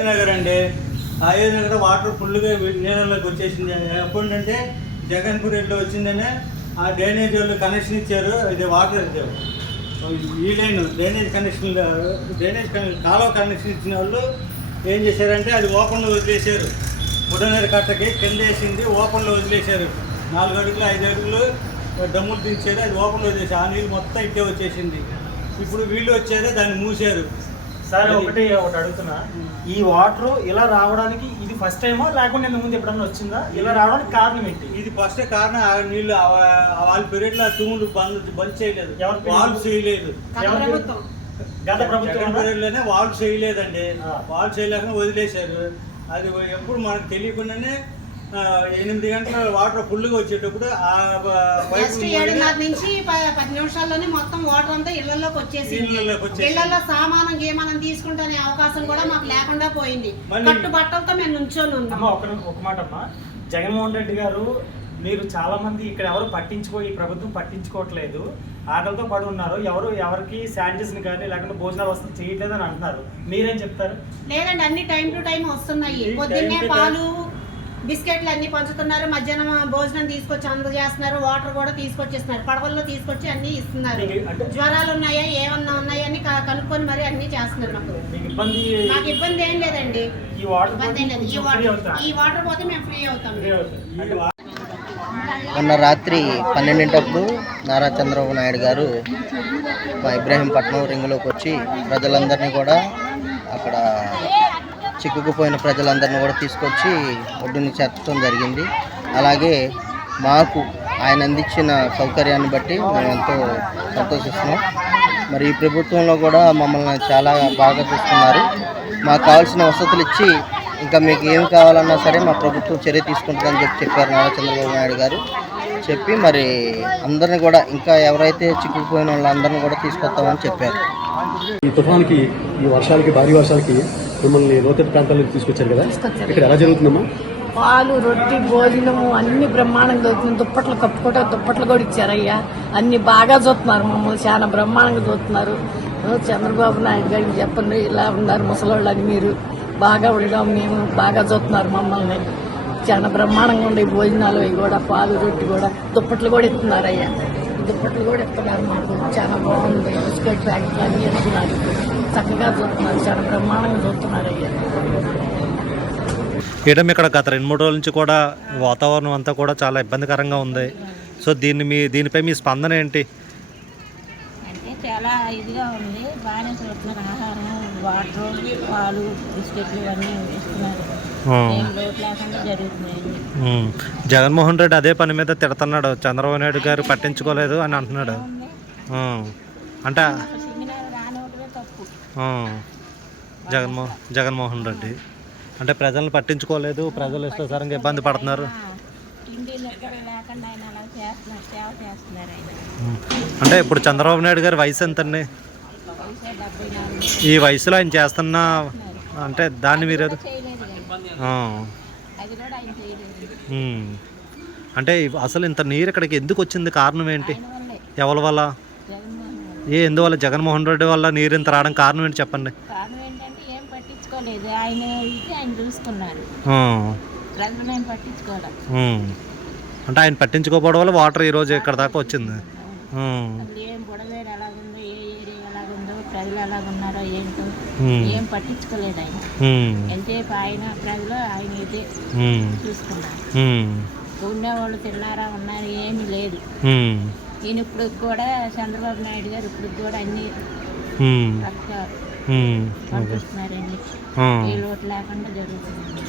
నగర్ అండి. ఆయుర్ నగర్ వాటర్ ఫుల్గా నీళ్ళలోకి వచ్చేసింది. ఎప్పుడంటే జగన్పూర్ ఎట్లా వచ్చిందనే ఆ డ్రైనేజ్ వాళ్ళు కనెక్షన్ ఇచ్చారు. ఇది వాటర్ ఈ line drainage connection drainage connection కాలువ కనెక్షన్ ఇచ్చిన వాళ్ళు ఏం చేశారంటే అది ఓపెన్లో వదిలేశారు. బుడనర కట్టకి కింద వేసింది ఓపెన్లో వదిలేశారు. నాలుగు అడుగులు ఐదు అడుగులు డమ్ములు దించారు. అది ఓపెన్లో వదిలేసారు ఆ నీళ్ళు మొత్తం ఇట్టే వచ్చేసింది. ఇప్పుడు వీళ్ళు వచ్చారు దాన్ని మూసారు సరే ఒకటి ఒకటి అడుగుతున్నా. ఈ వాటర్ ఇలా రావడానికి ఇది ఫస్ట్ టైమా లేకుండా ఇంతకు ముందు ఎప్పుడన్నా వచ్చిందా? ఇలా రావడానికి కారణం ఏంటి? ఇది ఫస్ట్ కారణం ఆ నీళ్ళు వాళ్ళ పీరియడ్లో తూములు బంద్ బంద్ చేయలేదు? వాళ్ళు చేయలేదు. గత ప్రభుత్వం. పీరియడ్లోనే వాళ్ళు చేయలేదండి. వాళ్ళు చేయలేక వదిలేశారు. అది ఎప్పుడు మనకు తెలియకుండానే ఎనిమిది గంటల వాటర్ ఫుల్గా వచ్చేటప్పుడు ఆ జస్ట్ ఏడున్నర నుంచి పది నిమిషాల్లోనే మొత్తం వాటర్ అంతా ఇళ్ళలోకి వచ్చేసింది. ఇళ్ళలో సామానం గీమానం తీసుకుంటానే అవకాశం కూడా మాకు లేకుండా పోయింది. కట్టు బట్టలతో మేము నుంచొని అమ్మ ఉన్నాం ఒక మాట అమ్మా జగన్మోహన్ రెడ్డి గారు మీరు చాలా మంది ఇక్కడ ఎవరు పట్టించుకో ఈ ప్రభుత్వం పట్టించుకోవట్లేదు. ఆకలితో పడి ఉన్నారు. ఎవరు ఎవరికి శానిటైజర్ కానీ లేకుంటే భోజనాలు వస్తుంది చేయట్లేదు అని అంటున్నారు. మీరేం చెప్తారు? లేదండి అన్ని టైం టు టైం వస్తున్నాయి. పొద్దున్నే పాలు బిస్కెట్లు అన్ని పంచుతున్నారు మధ్యాహ్నం భోజనం తీసుకొచ్చి అందజేస్తున్నారు వాటర్ కూడా తీసుకొచ్చేస్తున్నారు పడవల్లో తీసుకొచ్చి అన్ని ఇస్తున్నారు. జ్వరాలు ఉన్నాయా ఏమన్నా ఉన్నాయా అని కనుక్కొని మరి అన్ని చేస్తున్నారు మాకు. మీకు ఇబ్బంది ఏం లేదండి. ఈ వాటర్ ఇబ్బంది ఏం లేదు. ఈ ఫ్రీ వాటర్ అవుతా. ఈ వాటర్ పోతే మేము ఫ్రీ అవుతాం. మొన్న రాత్రి పన్నెండింటప్పుడు నారా చంద్రబాబు నాయుడు గారు మా ఇబ్రాహీంపట్నం రింగులోకి వచ్చి ప్రజలందరినీ కూడా అక్కడ చిక్కుకుపోయిన ప్రజలందరినీ కూడా తీసుకొచ్చి ఒడ్డుని చేర్చడం జరిగింది. అలాగే మాకు ఆయన అందించిన సౌకర్యాన్ని బట్టి మేము ఎంతో సంతోషిస్తున్నాం. మరి ఈ ప్రభుత్వంలో కూడా మమ్మల్ని చాలా బాగా చూస్తున్నారు. మాకు కావాల్సిన వసతులు ఇచ్చి ఇంకా మీకు ఏం కావాలన్నా సరే మా ప్రభుత్వం చర్య తీసుకుంటుందని చెప్పి చెప్పారు నారా చంద్రబాబు నాయుడు గారు. చెప్పి మరి అందరిని కూడా ఇంకా ఎవరైతే చిక్కుకుపోయిన వాళ్ళందరినీ కూడా తీసుకొస్తామని చెప్పారు. ఈ తుఫాన్కి ఈ వర్షాలకి భారీ వర్షాలకి మిమ్మల్ని లోతట్టు ప్రాంతాలకు తీసుకొచ్చారు కదా? ఇక్కడ ఎలా జరుగుతుందమ్మా? పాలు రొట్టి భోజనము అన్ని బ్రహ్మాండంగా దొరుకుతుంది దుప్పట్లు కప్పుకోవటం దుప్పట్లు కూడా ఇచ్చారయ్యా. అన్ని బాగా చూస్తున్నారు మమ్మల్ని. చాలా బ్రహ్మాండంగా చూస్తున్నారు. చంద్రబాబు నాయుడు గారికి చెప్పండి ఇలా ఉన్నారు ముసలోళ్ళు అని మీరు. బాగా ఉండడం మేము. బాగా చూస్తున్నారు మమ్మల్ని. చాలా బ్రహ్మాండంగా ఉండే భోజనాలు అవి కూడా పాలు రొట్టి కూడా. దుప్పట్లు కూడా ఇస్తున్నారయ్యా. దుప్పట్లు కూడా ఇస్తున్నారు మాకు. చాలా బాగుంది. బిస్కెట్ ప్యాకెట్లు అన్ని ఇస్తున్నారు. చక్కగా చూస్తున్నారు. చాలా బ్రహ్మాండంగా చూస్తున్నారు అయ్యా. మేడం ఇక్కడ గత రెండు మూడు రోజుల నుంచి కూడా వాతావరణం అంతా కూడా చాలా ఇబ్బందికరంగా ఉంది. సో దీన్ని మీ దీనిపై మీ స్పందన ఏంటి? అంటే చాలా ఇదిగా ఉంది. బాగానే చూస్తున్నారు. ఆహారం వాటర్ పాలు బిస్కెట్లు ఇవన్నీ ఇస్తున్నారు. జగన్మోహన్ రెడ్డి అదే పని మీద తిడుతున్నాడు. చంద్రబాబు నాయుడు గారు పట్టించుకోలేదు అని అంటున్నాడు. అంటే అసలు సెమినార్ రానివ్వడమే తప్పు. ఆ. జగన్మో జగన్మోహన్ రెడ్డి. అంటే ప్రజలను పట్టించుకోలేదు. ప్రజలు ఇష్టసరంగా ఇబ్బంది పడుతున్నారు. అంటే ఇప్పుడు చంద్రబాబు నాయుడు గారి వయసు ఎంతండి? ఈ వయసులో ఆయన చేస్తున్న అంటే దాన్ని మీరు. అంటే అసలు ఇంత నీరు ఇక్కడికి ఎందుకు వచ్చింది కారణం ఏంటి ఎవరి వల్ల. ఏ ఎందువల్ల జగన్మోహన్ రెడ్డి వల్ల నీరు ఇంత రావడం కారణం ఏంటి చెప్పండి. అంటే ఆయన పట్టించుకోకపోవడం వల్ల వాటర్ ఈరోజు ఇక్కడ దాకా వచ్చింది. అసలు ఏం బుడవేరు ఎలాగుందో ఏ ఏరియా ఎలాగుందో ప్రజలు ఎలాగున్నారో ఏంటో. ఏం పట్టించుకోలేదు ఆయన. ఎంతసేపు ఆయన ప్రజలు ఆయన ఇదే ఉమ్. చూసుకున్నారు. ఉండేవాళ్ళు తిన్నారా ఉన్నారు ఏమీ లేదు. ఈయన ఇప్పుడు కూడా చంద్రబాబు నాయుడు గారు ఇప్పుడు కూడా అన్ని పంపిస్తున్నారండి. ఏ లోటు లేకుండా జరుగుతుంది.